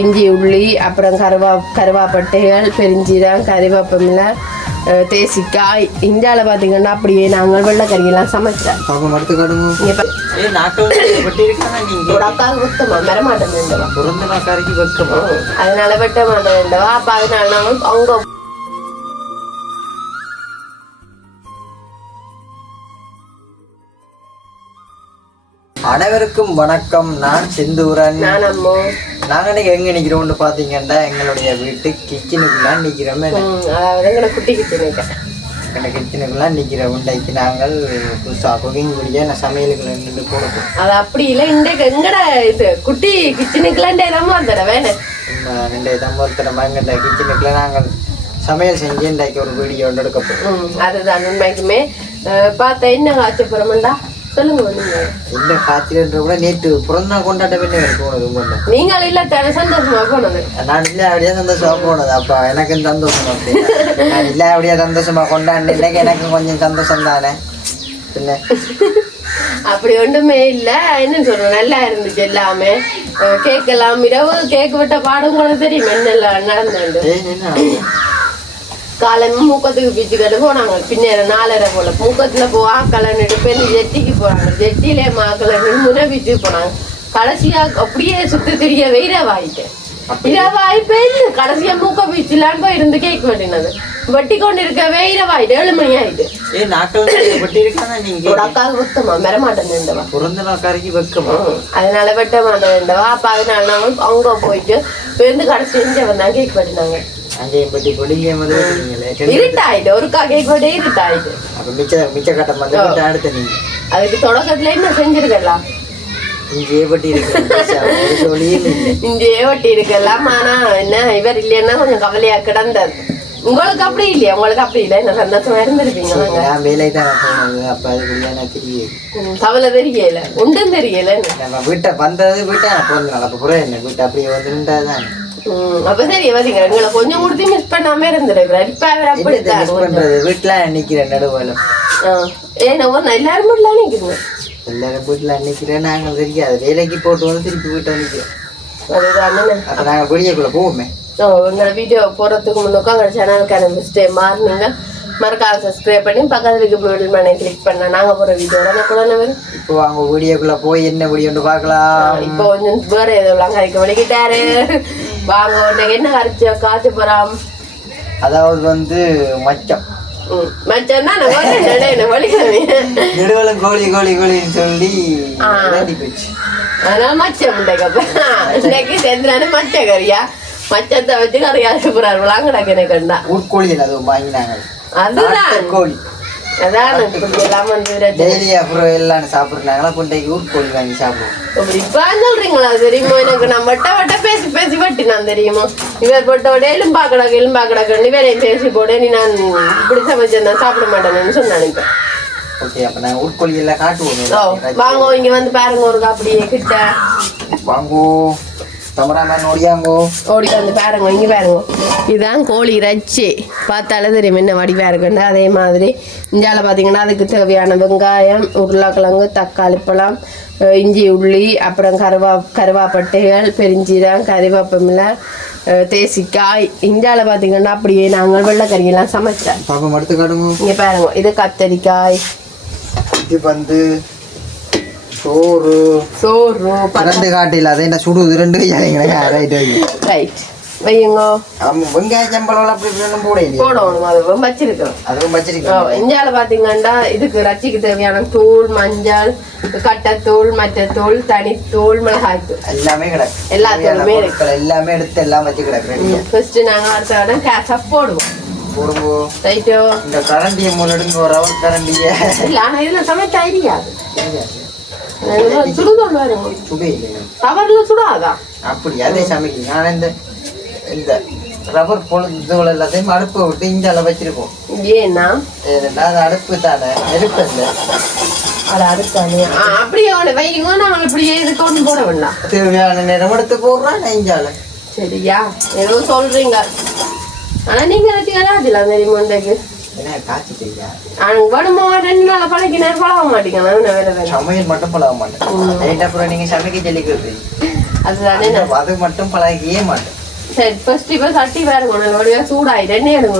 இஞ்சி உள்ளி அப்புறம் கருவாப்பட்டைகள் பெருஞ்சீரகம் கறிவேப்பிலை தேசிக்காய் இந்தியாவில் பார்த்தீங்கன்னா அப்படியே நாங்கள் வெள்ளைக்கறியெல்லாம் சமைச்சோம். அதனால வெட்ட மாட்டேன் அப்ப அதனால நாங்கள் அவங்க அனைவருக்கும் வணக்கம். நான் செந்தூரன். நாங்க இன்னைக்கு எங்க நிக்கிறோம்னு பாத்தீங்கன்னா எங்களுடைய வீட்டு கிச்சனுக்குள்ள நிக்கிறோம். குட்டி கிச்சனுக்குள்ள நிக்கிற உண்டைக்கு நாங்கள் புதுசா குக்கிங் கூடிய சமையலுக்குள்ள நின்று போடுவோம். அது அப்படி இல்லை இன்றைக்கு எங்கட இது குட்டி கிச்சனுக்குள்ள ஒருத்தரமா எங்க கிச்சனுக்குள்ள நாங்கள் சமையல் செஞ்சு இன்றைக்கு ஒரு வீடியோ எடுக்க போறோம். அதுதான் உண்மைக்குமே பார்த்தா என்ன ஆச்சரியப்படுறோம்டா சொல்லுங்க. என்ன காய்ச்சல்ன்ற கூட நேற்று பிறந்த நாள் கொண்டாட்டம் என்ன போனது நீங்கள் இல்ல சந்தோஷமா போனது. நான் இல்ல அப்படியே சந்தோஷமா போனது. அப்ப எனக்கு சந்தோஷமா நான் இல்ல அப்படியே சந்தோஷமா கொண்டாடின இன்னைக்கு எனக்கு கொஞ்சம் சந்தோஷம் தானே. இல்ல அப்படி ஒன்றுமே இல்ல. என்ன சொல்றேன், நல்லா இருந்துச்சு எல்லாமே. கேக் எல்லாம் இரவு கேக் விட்ட பாடம் கூட தெரியும் என்னெல்லாம் நடந்து. காலையில் மூக்கத்துக்கு பீச்சுக்கிட்டு போனாங்க. பின்னேற 4:30 போல மூக்கத்துல ஆக்கலன்னுட்டு பெண் ஜெட்டிக்கு போறாங்க. ஜெட்டிலே மாக்கலன்னு முனை பீச்சுக்கு போனாங்க. கடைசியா அப்படியே சுத்தி திரிய இரவாயிட்டேன். கடைசியா மூக்க பீச்சுலான்னு போய் இருந்து கேக் வெட்டினது. வெட்டி கொண்டு இருக்கவே இரவாயிட்டு 7 மணி ஆயிட்டு. அக்காவுக்கு வெக்கமா மெரமாட்டேன் அதனால வெட்ட மாட்டேன்டவா. அப்ப அதனால நாங்க அவங்க போயிட்டு இருந்து கடைசி செஞ்ச வந்தாங்க கேக் வெட்டினாங்க. அதுக்கு தொடக்கத்துல என்ன செஞ்சிருக்கலாம், இங்கே வட்டி இருக்கலாம். ஆனா என்ன இவர் இல்லைன்னா கொஞ்சம் கவலையா கிடந்தது. உங்களுக்கு அப்படி இல்லையா? உங்களுக்கு அப்படி இல்லை, என்ன சந்தோஷமா இருந்திருப்பீங்க. கவலை தெரியல, ஒன்றும் தெரியல. வீட்டை வந்தது வீட்டை அப்படியே வந்துதான். அப்ப சரி பாத்தீங்க, எங்களை கொஞ்சம் கொடுத்து மிஸ் பண்ணாம இருந்துருக்குறாரு. வீட்டுல நிக்கிறேன் நடுவால. ஏன்னா எல்லாரும் வீட்டுல நிக்கிறீங்க. எல்லாரும் வீட்டுல நிக்கிறேன். நாங்க தெரியாது வேலைக்கு போட்டு வந்து திருப்பி வீட்டை நிக்கிறோம். அப்ப நாங்க வெளியக்குள்ள போவோமே. எங்களை வீடியோ போறதுக்கு முன்னுக்கும் எங்க சேனலுக்கான மிஸ்டே மாறினீங்க. மறக்காம சப்ஸ்கிரைப் பண்ணி பக்கத்துல இருக்க பெல் பட்டனை கிளிக் பண்ண நாங்க போற வீடியோ கூட வரும். இப்போ அவங்க வீடியோக்குள்ள போய் என்ன வீடியோன்னு பார்க்கலாம். இப்போ கொஞ்சம் வேற ஏதோ கறிக்க வலிக்கிட்டாரு. வாங்க உனக்கு என்ன கறிச்ச காய்ச்ச போறாம். அதாவது வந்து மச்சம் மச்சம் தான் நெடுவலம் கோழி கோழி கோழின்னு சொல்லி போச்சு. அதனால மச்சம் இன்னைக்கு சேர்ந்துனானே மச்ச கறியா மச்சத்தை வச்சு கறியாச்சு போறாரு. விளாங்கடா கண்டா உட்கோழி அதுவும் வாங்கினாங்க. அதுதான் கோழி அதான் எல்லாம் வந்து அப்புறம் எல்லாம் சாப்பிடுறாங்களா கொண்டைக்கு ஊர்கோழி வாங்கி சாப்பிடுவோம். இப்ப சொல்றீங்களா தெரியுமோ எனக்கு. நான் வட்ட பேசி பேசி வட்டினான் தெரியுமோ. இவர் பொட்டோட எலும்பாக்கடாக்கு இவரையும் பேசி போட நீ நான் இப்படி சமைச்சேன் சாப்பிட மாட்டேன்னு சொன்னானுங்க. ஓகே, அப்ப நான் ஊர்கோழி எல்லாம் காட்டுவோம். வாங்க இங்க வந்து பாருங்க ஒரு அப்படியே கிட்ட வாங்கோ. ஓடி வந்து பாருங்க, இங்க பாருங்க. இதுதான் கோழி இறைச்சி. பார்த்தாலே தெரியும் என்ன வடிவா இருக்குன்னு. அதே மாதிரி இந்தியாவில் பார்த்தீங்கன்னா அதுக்கு தேவையான வெங்காயம், உருளைக்கிழங்கு, தக்காளி பழம், இஞ்சி உள்ளி அப்புறம் கருவாப்பட்டைகள் பெருஞ்சீரகம் கறிவேப்பிலை தேசிக்காய் இந்தியாவில் பார்த்தீங்கன்னா அப்படியே நாங்கள் வெள்ளைக்கறியெல்லாம் சமைச்சோம். இங்க பாருங்க, இது கத்தரிக்காய், இது வந்து சோறு பறந்து காட்டில அதை என்ன சுடுது 2 ரைட் வையுங்க. வெங்காயம் சம்பளம் அப்படி போடணும். அதுவும் வச்சிருக்கோம். இந்தியாவில் பார்த்தீங்கன்னா இதுக்கு ரச்சிக்கு தேவையான தூள், மஞ்சள், கட்டத்தூள், மற்றத்தூள், தனித்தூள், மிளகாய்த்தூள் எல்லாமே கிடக்கு. எல்லாத்துக்குமே எல்லாமே எடுத்து எல்லாம் வச்சு கிடக்கு. ஃபர்ஸ்ட் நாங்கள் அடுத்த இடம் கேஸாக போடுவோம். இந்த கரண்டியை முன்னெடுங்க ஒரு ரவர் கரண்டியை இல்லை. ஆனால் இதில் சமைக்க தெரியாது. சுடுதல் சுடாதான் அப்படி அதே சமைக்கணும். ஆனா இந்த ரப்பர் பொழுதுகள் எல்லாத்தையும் அடுப்பை விட்டு இஞ்சால வச்சிருக்கோம். ஏன்னா அது அடுப்பு தானே, நெருப்பு இல்லை. அது அடுத்தானே அப்படியே வைங்க. நாங்கள் இப்படியே இதுக்கு ஒன்று போட வேண்டாம். தேவையான நேரம் எடுத்து போடுறான் இஞ்சால. சரியா ஏதோ சொல்றீங்க. ஆனா நீங்க ராஜிலாம் தெரியுமா இன்றைக்கு வருமா 2 நாள் பழகினா பழக மாட்டீங்க சமையல் மட்டும் பழக மாட்டேன் அப்புறம் நீங்க சமைக்க சொல்லிக்கிறது அதுதானே அது மட்டும் பழகியே மாட்டேன் சரி ஃபர்ஸ்ட் இப்ப சட்டி வேற கொண்டு சூடாயிட்டு எண்ணெய் எடுங்க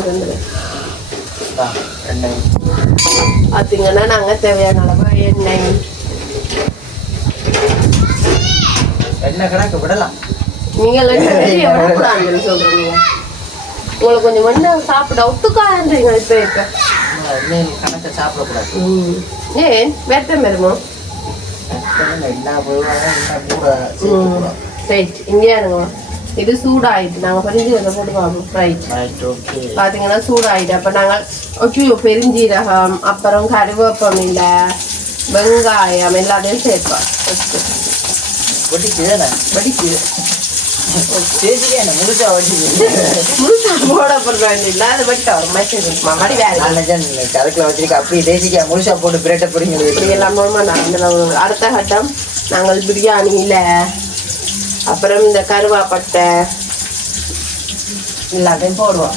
எண்ணெய் பாத்தீங்கன்னா நாங்க தேவையான அளவு எண்ணெய் கணக்கு விடலாம் நீங்க விடக்கூடாதுன்னு சொல்றீங்க உங்களுக்கு கொஞ்சம் மண்ணை சாப்பிட ஒத்துக்காதுன்றீங்க இப்ப கணக்கை சாப்பிடக்கூடாது ஏன் வேத்தம் வருமோ ரைட் இங்கே இருங்க இது சூடாயிட்டு நாங்க பெருஞ்சீரகம் போட்டு பார்ப்போம் ரைட் பாத்தீங்கன்னா சூடாயிட்டு அப்ப நாங்க பெருஞ்சீரகம் அப்புறம் கருவேப்பமில்ல வெங்காயம் எல்லாத்தையும் சேர்ப்போம் அடுத்த கட்டம் நாங்கள் பிரியாணியில அப்புறம் இந்த கருவாப்பட்டை எல்லாத்தையும் போடுவோம்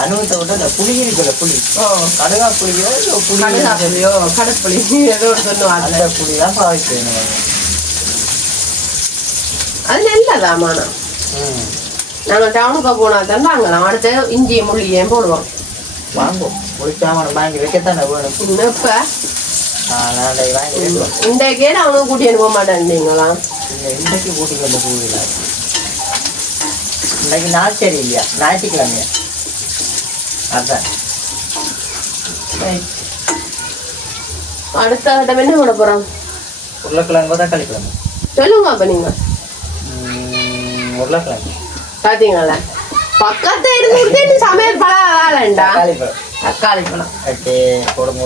அனுபவத்தை விட்டு அந்த புளி இருக்குல்ல புளி கடுகா புளியோ புளியோ கடற்புளி ஏதோ சொல்லுவோம் அந்த புளி தான் பாவிக்கணும் அது நல்லதாமாண்ணா நாங்கள் டவுனுக்கு போனா தான் வாங்கலாம் அடுத்து இஞ்சியும் முள்ளியும் போடுவோம் வாங்குவோம் முடிக்காம வாங்கி வைக்கத்தானே வேணும் இப்ப வாங்கி இன்றைக்கே அவனுக்கு கூட்டிட்டு போக மாட்டேன்றீங்களா இன்றைக்கு கூட்டிட்டு வந்து போகல இன்னைக்கு நாள் சரி இல்லையா ஞாயிற்றுக்கிழமையா அதான் அடுத்த கட்டம் என்ன போட போறோம் உருளைக்கிழங்கு தான் களிக்கிழமை சொல்லுங்க அப்ப நீங்க உருளைக்கிழங்கு பாத்தீங்களா பக்கத்துல இருந்து சமையல் பழம்டா தக்காளி பழம் போடுங்க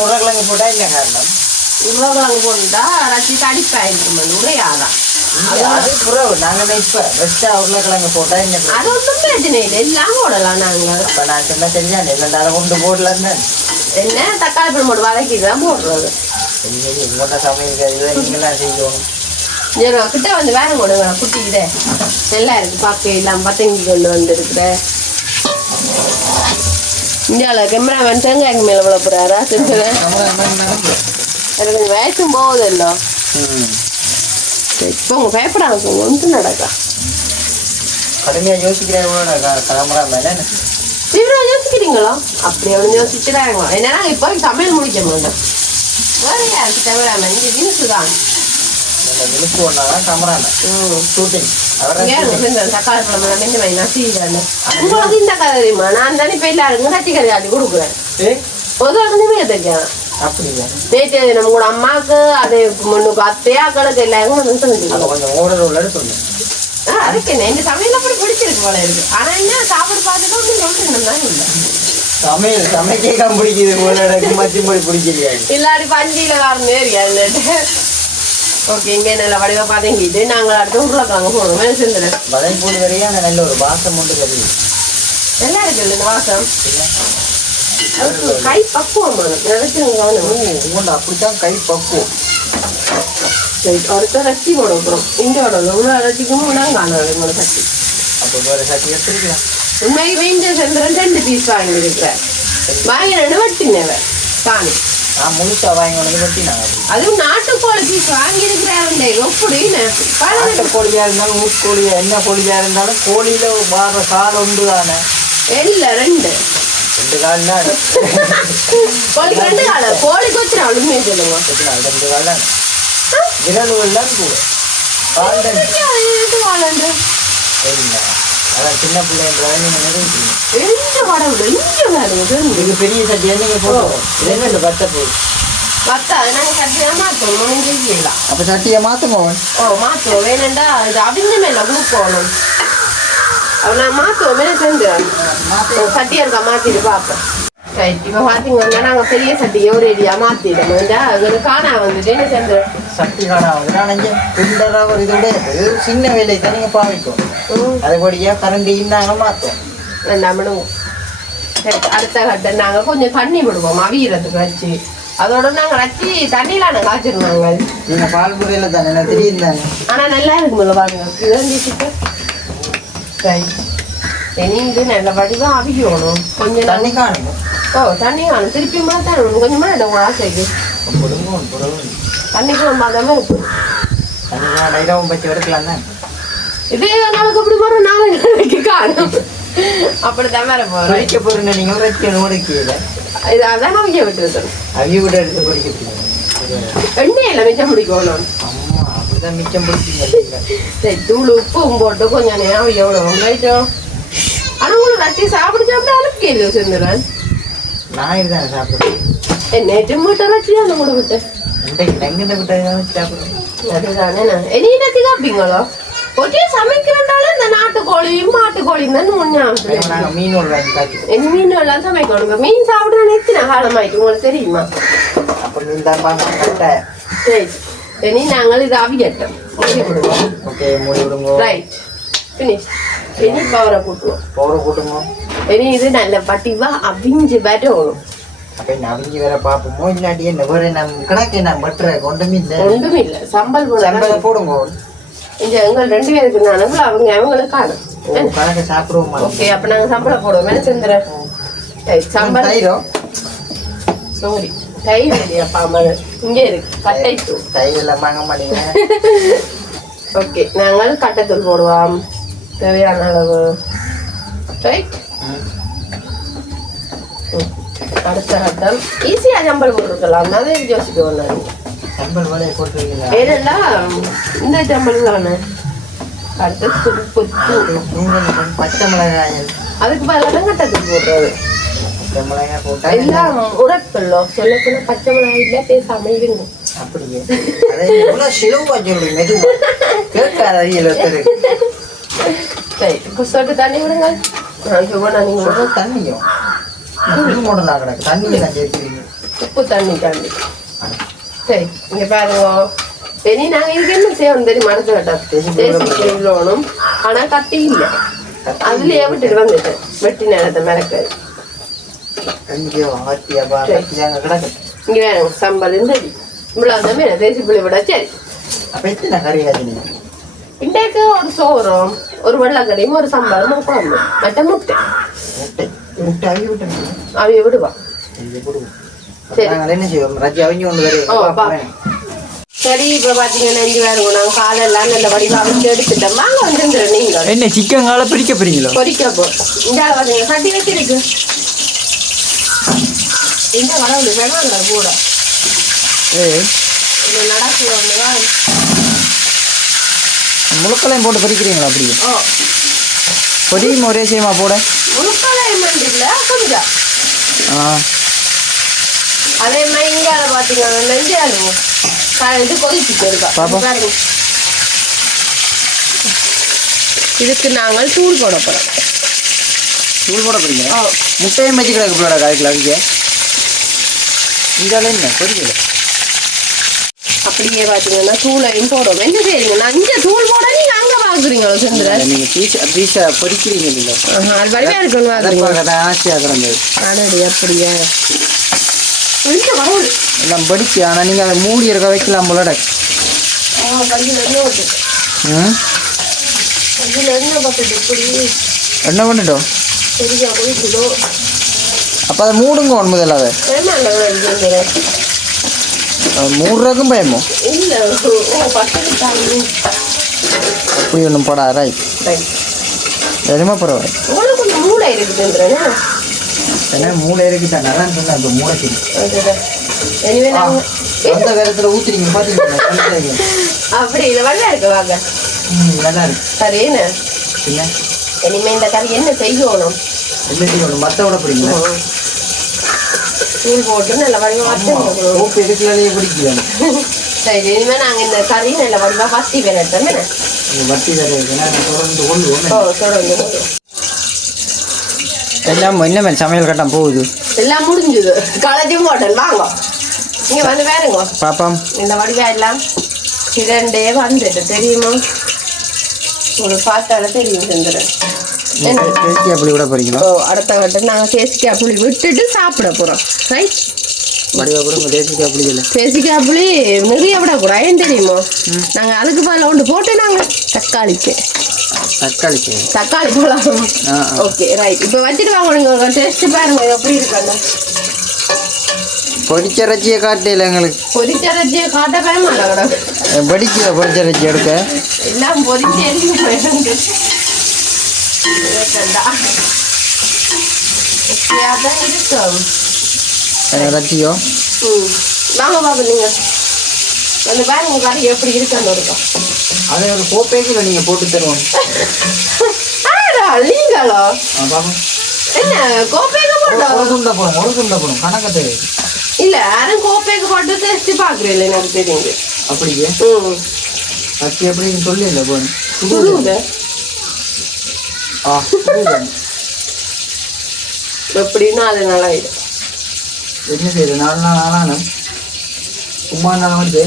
உருளைக்கிழங்கு போட்டா என்ன காரணம் உருளைக்கிழங்கு போட்டுட்டா ரசி தடிப்பாயிருக்கும் உரையாதான் நாங்க இப்ப பெஸ்டா உருளைக்கிழங்கு போட்டா அது ஒன்றும் பிரச்சனை இல்லை எல்லாம் போடலாம் நாங்க இப்ப நான் சொன்ன தெரிஞ்சா இல்லைண்டா கொண்டு போடலாம் என்ன தக்காளி பழம் போட்டு வதக்கிதான் போடுறது உங்கள்கிட்ட சமையல் நீங்களாம் செய்யணும் கிட்ட வந்து வேற போடுங்க குட்டிக்கிட்டே நல்லா இருக்கு பார்க்க இல்லாம பத்தங்கி கொண்டு வந்துருக்குற இந்தியாவில் கேமராமேன் தேங்காய்க்கு மேல விழ போறாரா செஞ்சுறேன் எனக்கு கொஞ்சம் வயசும் போகுதல்லோ இப்போ உங்க பயப்படாம ஒன்று நடக்கா கடுமையா யோசிக்கிறேன் தீவிரம் யோசிக்கிறீங்களோ அப்படி ஒன்று யோசிக்கிறாங்களோ என்னன்னா இப்போ சமையல் முடிக்க முடியும் வேற யாருக்கு கேமராமேன் இங்கே நியூஸு தான் தக்காளி பழம் உங்களுக்கு இந்த கதை தெரியுமா நான் தானே இப்ப எல்லாருக்கும் கட்டி கறி ஆட்டி கொடுக்குறேன் பொதுவாக தெரியும் நேற்று நம்ம கூட அம்மாவுக்கு அது முன்னுக்கு அத்தையா அக்களுக்கு எல்லாருக்கும் அதுக்கு என்ன இந்த சமையல் அப்படி பிடிச்சிருக்கு போல இருக்கு ஆனா என்ன சாப்பாடு பார்த்துட்டு ஒன்றும் யோசனை தான் இல்லை சமையல் சமைக்க பிடிக்குது பிடிக்கலையா இல்லாடி பஞ்சியில காரணம் ஏரியா ஓகே இங்கே நல்ல வடிவா பதங்கிட்டு நாங்கள் அடுத்து உருளைக்கிழங்கு போடுவோம் செஞ்சுறேன் வதங்கி போடு வரையா நல்ல ஒரு வாசம் உண்டு கறி நல்லா இருக்குல்ல இந்த வாசம் அதுக்கு கை பக்குவம் உங்கள்ட்ட அப்படித்தான் கை பக்குவம் சரி அடுத்த ரச்சி போட போகிறோம் இங்கோட உள்ள ரச்சிக்கும் காணும் உங்களோட சட்டி அப்போ வேறு சட்டி எடுத்துருக்கலாம் உண்மைக்கு இந்த செந்திரன் 2 பீஸ் வாங்கியிருக்கிறேன் வாங்கினு வட்டினவ காணி நான் முழுசா வாங்கி வெட்டினாங்க அதுவும் நாட்டுக்கோழி பீஸ் வாங்கியிருக்கிறேன் எப்படின்னு நாட்டுக்கோழியா இருந்தாலும் ஊர்கோழியா என்ன கோழியா இருந்தாலும் கோழியில வார கால் உண்டு தானே இல்ல 2 கால் தான் கோழி 2 கால கோழிக்கு வச்சு உண்மையை சொல்லுங்க 2 கால் தான் விரல்கள் தான் கூட அதான் சின்ன பிள்ளைன்றத நீங்க நிறைய பெரிய சட்டியா நீங்க போடுவோம் பச்சை போய் அப்ப சட்டியை மாத்துவோம் மாத்துவோம் வேணுண்டா இது அவங்க மேல குளுக்கணும் நான் மாத்துவோம் வேணும் செஞ்சேன் சட்டியா இருக்கா மாத்திட்டு பார்ப்போம் ரைட் இப்போ பார்த்தீங்கன்னா நாங்கள் பெரிய சட்டியை ஒரு ஏரியா மாற்றிட்டோம் காணா வந்துட்டு என்ன செஞ்சு சட்டி காணா வந்து நான் இங்கே குண்டராக ஒரு இதோட சின்ன வேலையை தான் நீங்கள் பாவிக்கும் அதுபடியாக கரண்டி நாங்கள் மாற்றோம் நம்மளும் சரி அடுத்த கட்ட நாங்கள் கொஞ்சம் தண்ணி விடுவோம் அவியறதுக்கு வச்சு அதோட நாங்கள் வச்சு தண்ணியில் நாங்கள் காய்ச்சிருந்தாங்க நீங்கள் பால் முறையில் தானே நான் தெரியும் தானே ஆனால் நல்லா இருக்குமில்ல பாருங்க இதான் இனி இது நல்ல வடிவாக அவிக்கணும் கொஞ்சம் தண்ணி காணும். தண்ணி காணும் திருப்பி மாற்றணும் கொஞ்சமா இடம் ஆசைக்கு தண்ணி மாதாம இருக்கும் பச்சு எடுக்கலாம் தான். இதே நாளுக்கு அப்படி போகிறோம் 4 நாளைக்கு காணும் அப்படித்தான் வேற போகிறோம். வைக்க போறேன் நீங்க உடைக்கல இது அதான் அவிக்க விட்டுருக்கணும். அவிய விட எடுத்து பொறிக்க எண்ணெயில மிச்சம் பிடிக்கணும். அம்மா அப்படிதான் மிச்சம் பிடிச்சிங்க. சரி தூள் உப்பும் போட்டு கொஞ்சம் நேரம் எவ்வளோ லைட்டும். ஆனால் உங்களுக்கு ரசி சாப்பிட்டு சாப்பிட்டு அழுக்கு இல்லை செஞ்சுறேன். நான் இதுதானே சாப்பிடுறேன். நேற்று மூட்டை வச்சு அந்த கூட விட்டு எங்கிட்ட விட்டு சாப்பிடுறேன். அதுதானே இனி ரசி காப்பீங்களோ ஒட்டே சமைக்கிறதால இந்த நாட்டுக்கோழியும் மாட்டுக்கோழியும் தான் முன்னாள் மீன் வாங்கி காய்ச்சி மீன் எல்லாம் சமைக்கணும். மீன் சாப்பிட எத்தனை காலமாயிட்டு உங்களுக்கு தெரியுமா? அப்போ நீ தான் சரி இனி நாங்கள் இது அவியட்டும் மூடி விடுவோம். ஓகே மூடி விடுங்க. Right finish. இனி பவரை கூட்டுவோம். இனி இது நல்ல பட்டிவா அவிஞ்சு வரணும். அப்போ நான் அவிஞ்சு வேற பார்ப்போமோ இல்லாட்டி என்ன வேற நம்ம கணக்கு நான் பட்டுற ஒன்றும் இல்லை சம்பல் போடுங்க. இங்க எங்கள் 2 பேருக்கு நானும் அவங்களுக்கு காணும் கணக்கு சாப்பிடுவோம். ஓகே அப்போ நாங்கள் சம்பளம் போடுவோம். என்ன செஞ்சுறேன் சம்பளம் சாரி தயிர் இல்லையா பாமல் இங்கே இருக்கு கட்டைத்தூள். தயிர் எல்லாம் வாங்க மாட்டீங்க. ஓகே நாங்கள் கட்டைத்தூள் போடுவோம் தேவையான அளவு. ரைட் அடுத்த கட்டம் ஈஸியாக சம்பல் போட்டுருக்கலாம். அதை யோசிக்குவோம் நான் சம்பல் வேலையை போட்டுருக்கீங்களா? ஏனெல்லாம் இந்த சம்பல் தானே. அடுத்து பச்சை மிளகாய் அதுக்கு பதிலாக தான் கட்டத்துக்கு போடுறது. பச்சை மிளகாய் போட்டா எல்லாம் உரக்கல்லோ சொல்லப்போனா பச்சை மிளகாய் இல்லை பேசாம இருங்க. அப்படியே அதை இவ்வளோ சிலுவா சொல்லுங்க மெதுவா கேட்காத சரி சொட்டு தண்ணி விடுங்க. நீங்கள் தண்ணியும் மாடலாக கிடக்கு தண்ணியெல்லாம் சேர்த்துறீங்க. உப்பு தண்ணி தண்ணி. சரி இங்கே பாருங்க இனி நாங்கள் இதுக்கு என்ன செய்யணும் தெரியுமா? அடுத்த கட்டம் இவ்வளோனும் ஆனால் கட்டி இல்லை அதுலேயே விட்டுட்டு வந்துட்டேன் வெட்டி நேரத்தை மிளக்காது. இங்கே வேணும் சம்பல் சரி இவ்வளோ மேலே தேசி புளி விட. சரி அப்போ எத்தனை கறி ஆச்சுங்க? இன்றைக்கு ஒரு சோறும் ஒரு வெள்ளைக்கறியும் ஒரு சம்பளம் ஒரு குழம்பு மற்ற முட்டை அவிய விடுவா. சரி இப்ப பாத்தீங்கன்னா இங்க வேறுங்க நாங்க காலெல்லாம் நல்ல வடிவா வச்சு எடுத்துட்டோம். வாங்க வந்துருங்க நீங்க என்ன சிக்கன் காலை பிரிக்க போறீங்களோ? பொரிக்க போ இந்த பாத்தீங்க சட்டி வச்சிருக்கு இந்த வரவு வேணாங்க கூட நடக்குவா முழுக்கலையும் போட்டு பொரிக்கிறீங்களா? அப்படியே பொரியும் ஒரே சேமா போட முழுக்கலையும் இல்ல கொஞ்சம் அதே மாதிரி இங்கால பாத்தீங்கன்னா நெஞ்சாலும் இது கொதிச்சுட்டு இருக்கா. இதுக்கு நாங்கள் தூள் போட போறோம். தூள் போட போறீங்க? முட்டையும் வச்சு கிடக்கு போட காய்க்கல அவங்க இங்கால என்ன பொரிக்கல. அப்படியே பாத்தீங்கன்னா தூளையும் போடுவோம். என்ன செய்யுங்க நான் இங்க தூள் போட நீங்க அங்க பாக்குறீங்களோ சந்திரன்? நீங்க பீஸா பொரிக்கிறீங்க இல்ல? அது வரையா இருக்கணும். ஆசையா கிடந்தது அப்படியா எல்லாம் படிச்சு ஆனால் நீங்கள் அதை மூடி இருக்க வைக்கலாம் போல. என்ன பண்ணிட்டோம்? அப்போ அதை மூடுங்க ஒன்பதில் அதை மூடுறதுக்கும் பயமோ? அப்படி ஒன்றும் போடா. ரைட் எதுவுமே பரவாயில்ல. மூளை இருக்குது ஏன்னா மூளை இருக்குது தான் நல்லா சொன்னேன். இப்போ மூளைக்கு அந்த வேரத்தில் ஊற்றுறீங்க பார்த்தீங்கன்னா அப்படி இதை நல்லா இருக்கு. வாங்க நல்லா இருக்கு. சரிண்ணே இல்லை இனிமேல் இந்த கறி என்ன செய்யணும்? என்ன செய்யணும்? மற்ற விட பிடிக்கும். தூள் போட்டு நல்ல வடிவம் உப்பு எடுக்கலாலே பிடிக்கலாம். சரி இனிமேல் நாங்கள் இந்த கறி நல்ல வடிவாக வத்தி வேணும். வட்டி வேறு இருக்குன்னா தொடர்ந்து கொள்வோம். தொடர்ந்து எல்லாம் என்ன சமையல் கட்டம் போகுது. எல்லாம் முடிஞ்சுது. காலேஜும் போட்டேன். வாங்க இங்கே வந்து வேறுங்க பாப்பாம். இந்த வடிவா எல்லாம் 2 வந்துட்டு தெரியுமா? உங்களுக்கு பார்த்தால தெரியும் செஞ்சுறேன். அப்படி விட போறீங்களா? அடுத்த கட்டம் நாங்கள் தேசிக்காய் புளி விட்டுட்டு சாப்பிட போகிறோம். ரைட் தேசிக்காய் புளி நிறைய விடக்கூடாது. ஏன் தெரியுமோ? நாங்கள் அதுக்கு பதில் ஒன்று போட்டு நாங்கள் தக்காளிக்கு தக்காளி போலாம். Okay right. இப்போ வச்சுட்டு வாங்க, நீங்க டேஸ்ட் பாருங்க எப்படி இருக்காங்க. பொரிச்சரைச்சியை காட்டையில் எங்களுக்கு பொரிச்சரைச்சியை காட்ட பயமாடா கிடக்கு. பொரிச்சரைச்சி எடுக்க எல்லாம் பொரிச்சு இருக்கும். ரச்சியோ வாங்க பாப்பா, நீங்க அந்த பாருங்க கறி எப்படி இருக்கான்னு இருக்கா. அதை ஒரு கோப்பைக்குள்ள நீங்க போட்டு தருவோம். நீங்களோ என்ன கோப்பைக்கு போட்டோம்? ஒரு துண்டை போடும் கணக்கத்தை இல்ல யாரும் கோப்பைக்கு போட்டு டேஸ்ட் பாக்குறீங்க, எனக்கு தெரியுது. அப்படியே ரச்சி எப்படின்னு சொல்லி இல்லை சுடுங்க எப்படின்னா அது நல்லா ஆயிடும். என்ன செய்யுது 4 நாள் ஆனாலும் சும்மா நாள் வந்து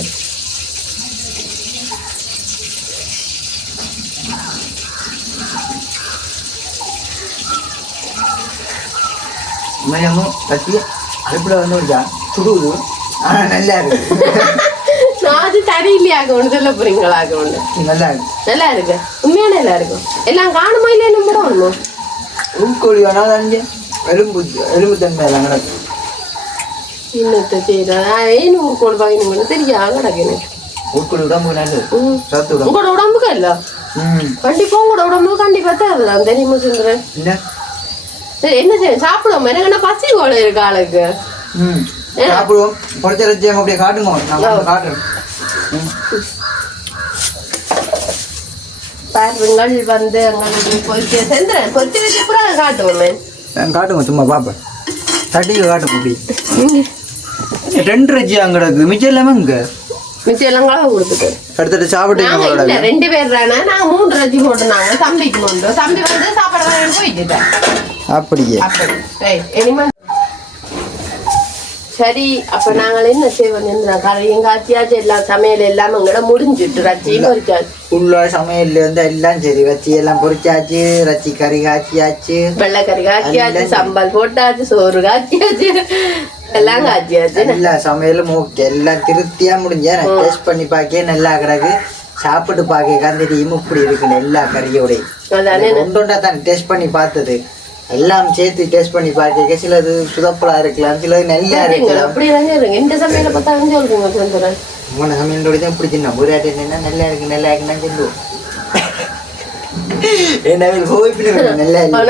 உண்மையாகவும் ரச்சி அடுப்பில் வந்து ஒரு சுடுவது ஆனால் நல்லா இருக்கு. அது சரியில்லையாக ஒன்று சொல்ல போறீங்களாக ஒன்று நல்லா இருக்கு. நல்லா இருக்கு, உண்மையான நல்லா இருக்கும். எல்லாம் காணுமா இல்லை என்ன ஒன்றும் உள்கோழி வேணால் அஞ்சு எலும்பு தன்மை எல்லாம் கிடக்கு. இன்னத்தை செய்யறேன் ஏன்னு ஊருக்கோடு பாக்கணும் தெரியா கிடக்கு. உள்கோழி உடம்புக்கு நல்லது. உங்களோட உடம்புக்கு இல்ல கண்டிப்பா உங்களோட உடம்புக்கு கண்டிப்பா தேவைதான் தெரியுமா சொல்றேன். சரி என்ன செய்ய சாப்பிடுவோம். எனக்கு பசி போல இருக்கு ஆளுக்கு. சாப்பிடுவோம். பொரிச்ச ரச்சி அப்படியே காட்டுங்க, நான் காட்டுறேன். பாருங்கள் வந்து எங்களுக்கு பொரிச்சு செஞ்சுறேன். பொரிச்சு வச்சு கூட காட்டுவோமே. காட்டுங்க சும்மா பாப்பேன். தட்டிக்கு காட்டுங்க. அப்படி 2 ரச்சி அங்கே கிடக்கு. மிச்சம் எல்லாமே இங்கே மிச்சம் எல்லாம் கலவை கொடுத்துட்டு அடுத்தது சாப்பிட்டு 2 பேர் தானே. நாங்கள் 3 ரச்சி போட்டுனாங்க. தம்பிக்கு கொண்டு தம்பி வந்து சாப்பாடு வாங்கி போயிட்டுட்டேன். அப்படியே இனிமே சரி. அப்ப நாங்கள் என்ன செய்வோம், கரையும் காய்ச்சியாச்சு எல்லாம் சமையல் எல்லாமே எங்கட முடிஞ்சுட்டு ரச்சியும் பொரிச்சாச்சு. உள்ள சமையல் வந்து எல்லாம் சரி. ரச்சி எல்லாம் பொரிச்சாச்சு, ரச்சி கறி காய்ச்சியாச்சு, வெள்ளைக்கறி காய்ச்சியாச்சு, சம்பல் போட்டாச்சு, சோறு காய்ச்சியாச்சு, எல்லாம் காய்ச்சியாச்சு. எல்லா சமையலும் ஓகே, எல்லாம் திருப்தியா முடிஞ்ச. நான் டேஸ்ட் பண்ணி பார்க்க நல்லா கிடக்கு. சாப்பிட்டு பார்க்க தெரியும் இப்படி இருக்குன்னு எல்லா கறியோடையும் ஒன்றொண்டா தான் டேஸ்ட் பண்ணி பார்த்தது. எல்லாம் சேர்த்து டேஸ்ட் பண்ணி பார்க்க சிலது சுதப்பலா இருக்கலாம், சிலது நல்லா இருக்கலாம். இந்த சமையலை பார்த்தா சொல்லுங்க. உங்களோட சமையலோட தான் இப்படி சின்ன ஒரு ஆட்டு என்ன நல்லா இருக்கு நல்லா இருக்குன்னா சொல்லுவோம்.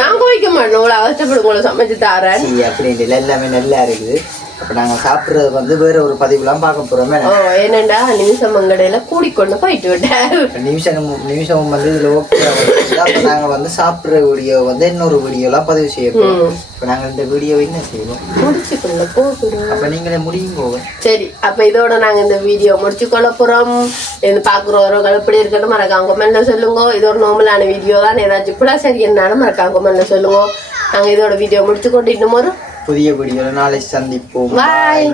நான் கோவிக்க மாட்டேன். உங்களை அவசரப்படும் உங்களை சமைச்சு தாரேன் அப்படின்ட்டு எல்லாமே நல்லா இருக்குது. அப்ப நாங்க சாப்பிடுறது வந்து வேற ஒரு பதிவுலாம் பார்க்க போறோம். என்னண்டா நிமிஷம் மங்கடையில கூடிக்கொண்டு போயிட்டு விட்டாரு. நிமிஷம் வந்து இதுல ஓகே. அப்ப நாங்க வந்து சாப்பிடுற வீடியோ வந்து இன்னொரு வீடியோலாம் பதிவு செய்ய போறோம். இப்ப நாங்க இந்த வீடியோ என்ன செய்வோம், முடிச்சுக்கொள்ள போகிறோம். அப்ப நீங்களே முடியும் போவோம். சரி, அப்ப இதோட நாங்க இந்த வீடியோ முடிச்சு கொள்ள போறோம். இது பாக்குறவர்கள் எப்படி இருக்கட்டும் மறக்காம கமெண்ட்ல சொல்லுங்க. இது ஒரு நார்மலான வீடியோ தான். ஏதாச்சும் கூட சரி என்னாலும் மறக்காம கமெண்ட்ல சொல்லுங்க. நாங்க இதோட வீடியோ முடிச்சு கொண்டு இன்னும் ஒரு புதிய வீடியோல நாளை சந்திப்போம். பாய்.